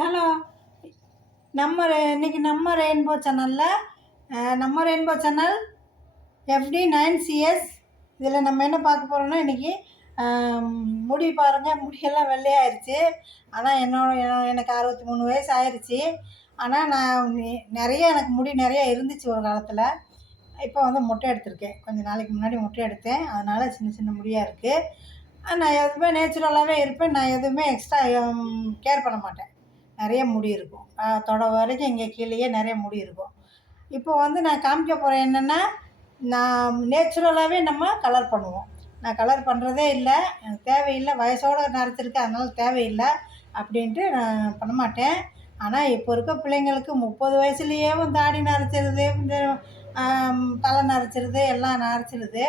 Hello. இன்னைக்கு நம்ம rainbow சேனலில் நம்ம ரெயின்போ சேனல் FD9CS இதில் நம்ம என்ன பார்க்க போகிறோம்னா இன்றைக்கி முடி பாருங்கள், முடியெல்லாம் வெள்ளையாயிருச்சு. ஆனால் எனக்கு 63 வயசு ஆயிடுச்சு. ஆனால் நான் எனக்கு முடி நிறைய இருந்துச்சு ஒரு காலத்தில். இப்போ வந்து மொட்டை எடுத்திருக்கேன். கொஞ்சம் நாளைக்கு முன்னாடி மொட்டை எடுத்தேன். அதனால் சின்ன சின்ன முடியாக இருக்குது. நான் எதுவுமே நேச்சுரலாகவே இருப்பேன். நான் எதுவுமே எக்ஸ்ட்ரா கேர் பண்ண மாட்டேன். நிறைய முடி இருக்கும். தொட வரைக்கும் இங்கே கீழேயே நிறைய முடி இருக்கும். இப்போ வந்து நான் காமிக்க போகிறேன் என்னென்னா, நான் நேச்சுரலாகவே நம்ம கலர் பண்ணுவோம். நான் கலர் பண்ணுறதே இல்லை, எனக்கு தேவையில்லை. வயசோடு நரைச்சிருக்கு, அதனால் தேவையில்லை அப்படின்ட்டு நான் பண்ண மாட்டேன். ஆனால் இப்போ இருக்க பிள்ளைங்களுக்கு 30 வயசுலேயும் தாடி நரைச்சிருது, இந்த தலை நரைச்சிருது, எல்லாம் நரைச்சிருது.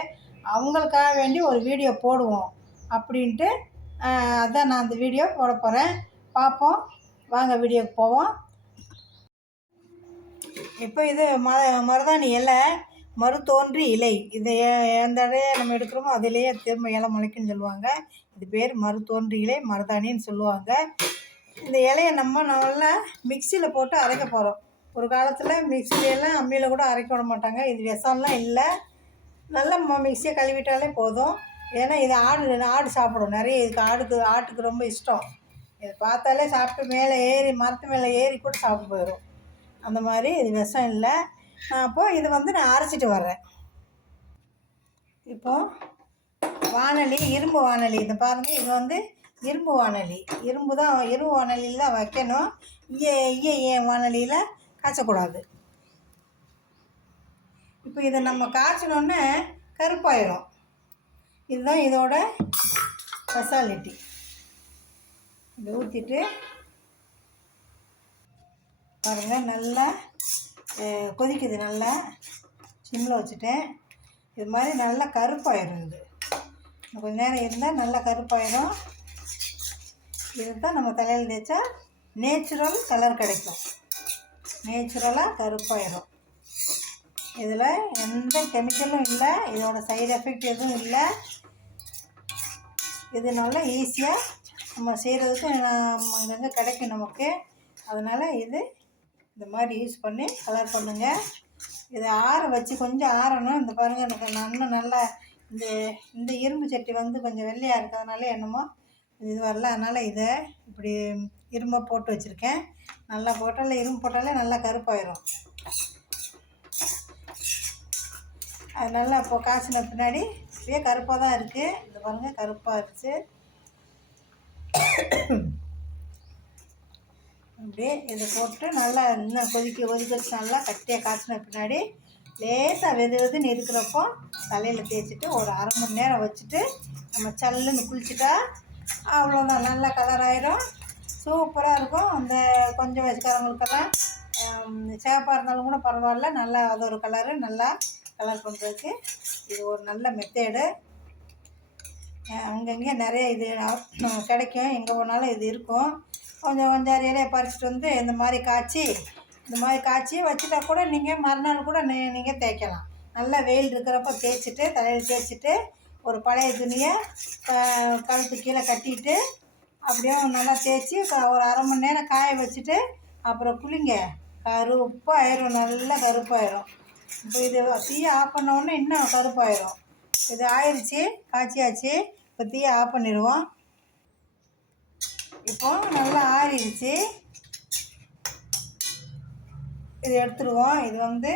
அவங்களுக்காக வேண்டி ஒரு வீடியோ போடுவோம் அப்படின்ட்டு அதான் நான் அந்த வீடியோ போட போகிறேன். பார்ப்போம் வாங்க, வீடியோக்கு போவோம். இப்போ இது மருதாணி இலை, மருதோன்றி இலை. இதை எந்த இலையை நம்ம எடுக்கிறோமோ அதிலேயே திரும்ப இலை முளைக்குன்னு சொல்லுவாங்க. இது பேர் மருதோன்றி இலை, மருதாணின்னு சொல்லுவாங்க. இந்த இலையை நம்ம நல்லா மிக்சியில் போட்டு அரைக்க போகிறோம். ஒரு காலத்தில் மிக்சியிலலாம் அம்மியில் கூட அரைக்க விட மாட்டாங்க. இது விஷம்லாம் இல்லை. நல்லா மிக்சியை கழுவிட்டாலே போதும். ஏன்னா இது ஆடு சாப்பிடும் நிறைய. இதுக்கு ஆட்டுக்கு ரொம்ப இஷ்டம். இதை பார்த்தாலே சாப்பிட்டு மேலே ஏறி, மரத்து மேலே ஏறி கூட சாப்பிட்டு போயிடும். அந்த மாதிரி இது விஷம் இல்லை. அப்போது இது வந்து நான் அரைச்சிட்டு வர்றேன். இப்போது வானொலி, இரும்பு வானொலி, இதை பாருங்கள். இது வந்து இரும்பு வானொலி. இரும்பு வானொலியில் தான் வைக்கணும். வானொலியில் காய்ச்சக்கூடாது. இப்போ இதை நம்ம காய்ச்சினோன்னே கருப்பாயிடும். இதுதான் இதோட ஸ்பெஷாலிட்டி. இதை ஊற்றிட்டு பாருங்கள், நல்லா கொதிக்குது. நல்லா சிம்மில் வச்சுட்டேன். இது மாதிரி நல்லா கருப்பாயிடும். இது கொஞ்ச நேரம் இருந்தால் நல்லா கருப்பாயிடும். இதுதான் நம்ம தலையில் தேய்ச்சா நேச்சுரல் கலர் கிடைக்கும். நேச்சுரலாக கருப்பாயிடும். இதில் எந்த கெமிக்கலும் இல்லை. இதோட சைடு எஃபெக்ட் எதுவும் இல்லை. இது நல்லா ஈஸியாக நம்ம செய்கிறதுக்கு அங்கங்கே கிடைக்கும் நமக்கு. அதனால் இந்த மாதிரி யூஸ் பண்ணி கலர் பண்ணுங்கள். இதை ஆற வச்சு கொஞ்சம் ஆறணும். இந்த பாருங்கள், எனக்கு இன்னும் நல்லா இந்த இரும்பு சட்டி வந்து கொஞ்சம் வெள்ளையாக இருக்கிறதுனால என்னமோ இது வரல. அதனால் இதை இப்படி இரும்பை போட்டு வச்சுருக்கேன். நல்லா இரும்பு போட்டாலே நல்லா கருப்பாயிடும். அது நல்லா இப்போது காய்ச்சின பின்னாடி இப்படியே கருப்பாக தான் இருக்குது. இந்த பாருங்கள், கருப்பாக இருந்துச்சு. அப்படியே இதை போட்டு நல்லா இன்னும் கொதிக்க நல்லா கட்டியாக காய்ச்சின பின்னாடி லேசாக வெதுன்னு இருக்கிறப்போ தலையில் தேய்ச்சிட்டு ஒரு அரை மணி நேரம் வச்சுட்டு நம்ம சல்லுன்னு குளிச்சுட்டா அவ்வளோதான். நல்லா கலர் ஆயிரும். சூப்பராக இருக்கும். அந்த கொஞ்சம் வயசுக்காரங்களுக்கெல்லாம் சேப்பாக இருந்தாலும் கூட பரவாயில்ல. நல்லா அது ஒரு கலரு. நல்லா கலர் பண்ணுறதுக்கு இது ஒரு நல்ல மெத்தேடு. அங்கங்கே நிறைய இது கிடைக்கும். எங்கே போனாலும் இது இருக்கும். கொஞ்சம் இலையை பறிச்சிட்டு வந்து இந்த மாதிரி காய்ச்சி வச்சுட்டா கூட நீங்கள் மறுநாள் கூட நீங்கள் தேய்க்கலாம். நல்லா வெயில் இருக்கிறப்ப தேய்ச்சிட்டு தலையில் தேய்ச்சிட்டு ஒரு பழைய துணியை கழுத்து கீழே கட்டிட்டு அப்படியே நல்லா தேய்ச்சி ஒரு அரை மணி நேரம் காய வச்சுட்டு அப்புறம் குளிங்க. கருப்பாயிரும், நல்லா கருப்பாயிரும். இப்போ இது தீயை ஆஃப் பண்ணோடனே இன்னும் கருப்பாயிரும். இது ஆயிடுச்சு, காய்ச்சியாச்சு. இப்போ தீயை ஆஃப் பண்ணிடுவோம். இப்போ நல்லா ஆறிடுச்சு. இது எடுத்துடுவோம். இது வந்து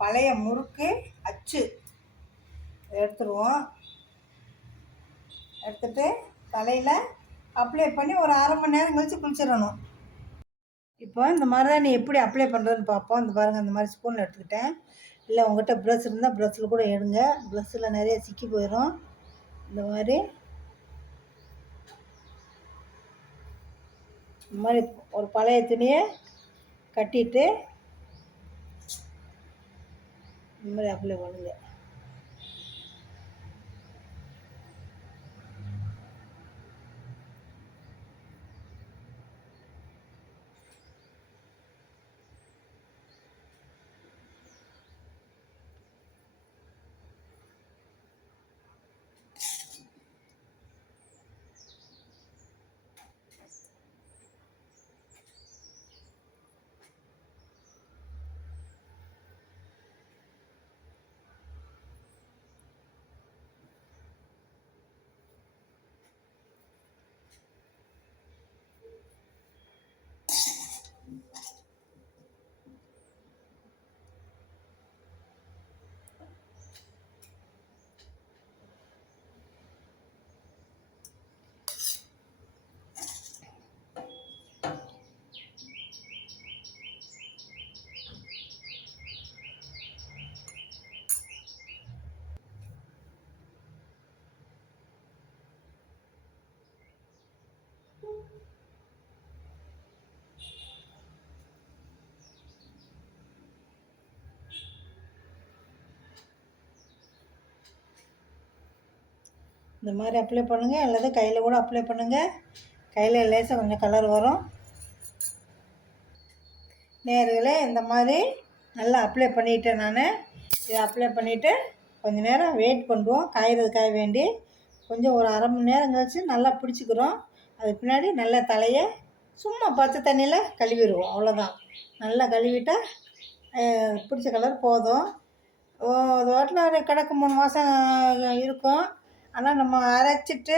பழைய முறுக்கு அச்சு. எடுத்துடுவோம். எடுத்துட்டு தலையில் அப்ளை பண்ணி ஒரு அரை மணி நேரம் கழித்து குளிச்சிடணும். இப்போ இந்த மருதாணி எப்படி அப்ளை பண்ணுறதுன்னு பார்ப்போம். இந்த பாருங்கள், இந்த மாதிரி ஸ்பூனில் எடுத்துக்கிட்டேன். இல்லை உங்கள்கிட்ட ப்ரஷ் இருந்தால் ப்ரஷ்ஷில் கூட எடுங்க. ப்ரஷ்ஷில் நிறைய சிக்கி போயிடும். இந்த மாதிரி ஒரு பழைய துணியை கட்டிட்டு இந்த மாதிரி அப்ளை பண்ணுங்க. இந்த மாதிரி அப்ளை பண்ணுங்கள், அல்லது கையில் கூட அப்ளை பண்ணுங்கள். கையில் லேசாக கொஞ்சம் கலர் வரும். நேர்களே, இந்த மாதிரி நல்லா அப்ளை பண்ணிவிட்டேன் நான். இதை அப்ளை பண்ணிவிட்டு கொஞ்சம் நேரம் வெயிட் பண்ணுவோம், காய வேண்டி. கொஞ்சம் ஒரு அரை மணி நேரம் கழிச்சு நல்லா பிடிச்சிக்கிறோம். அதுக்கு பின்னாடி நல்லா தலையை சும்மா பச்சை தண்ணியில் கழுவிடுவோம், அவ்வளோதான். நல்லா கழுவிட்டால் பிடிச்ச கலர் போதும். அது வாட்டில் கிடக்கு 3 மாதம் இருக்கும். ஆனால் நம்ம அரைச்சிட்டு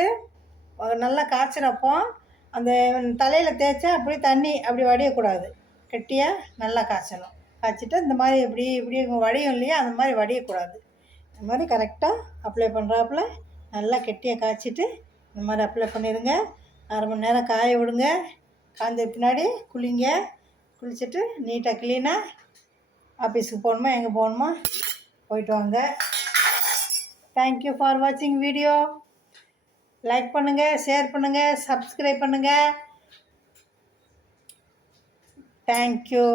நல்லா காய்ச்சிறப்போ அந்த தலையில் தேய்ச்சா அப்படி தண்ணி அப்படி வடியக்கூடாது, கெட்டியாக நல்லா காய்ச்சணும். காய்ச்சிட்டு இந்த மாதிரி இப்படி வடியும் இல்லையா, அந்த மாதிரி வடியக்கூடாது. இந்த மாதிரி கரெக்டாக அப்ளை பண்ணுறாப்புல நல்லா கெட்டியாக காய்ச்சிட்டு இந்த மாதிரி அப்ளை பண்ணிடுங்க. அரை மணி நேரம் காய விடுங்க. காய்ஞ்ச பின்னாடி குளிங்க. குளிச்சுட்டு நீட்டாக க்ளீனாக ஆஃபீஸுக்கு போகணுமா எங்கே போகணுமா போயிட்டு வாங்க. தேங்க்யூ ஃபார் வாட்சிங் வீடியோ. லைக் பண்ணுங்கள், ஷேர் பண்ணுங்கள், சப்ஸ்கிரைப் பண்ணுங்கள். தேங்க்யூ.